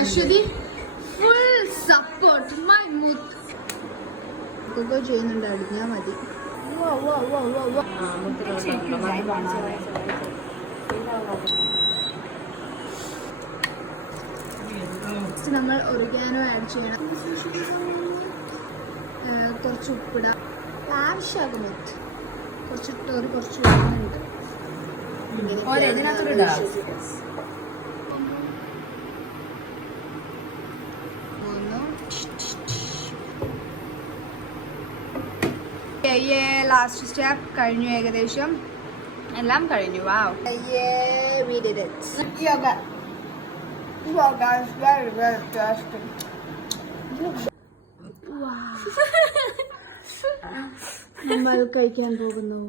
Aswathy full support my മുത്ത് ഒക്കെ ചെയ്യുന്നുണ്ട് അടിഞ്ഞാ മതി. നമ്മൾ ഒറിഗാനോ ആഡ് ചെയ്യണം, കുറച്ച് ഉപ്പിടാം, ആവശ്യമാകുന്നത് കുറച്ചിട്ട് കുറച്ച് ഉപ്പുണ്ട്. ലാസ്റ്റ് സ്റ്റെപ്പ് കഴിഞ്ഞു, ഏകദേശം എല്ലാം കഴിഞ്ഞു. വാവ്, we did it. Yoga is very very tasty. നമ്മൾ കഴിക്കാൻ പോകുന്നു.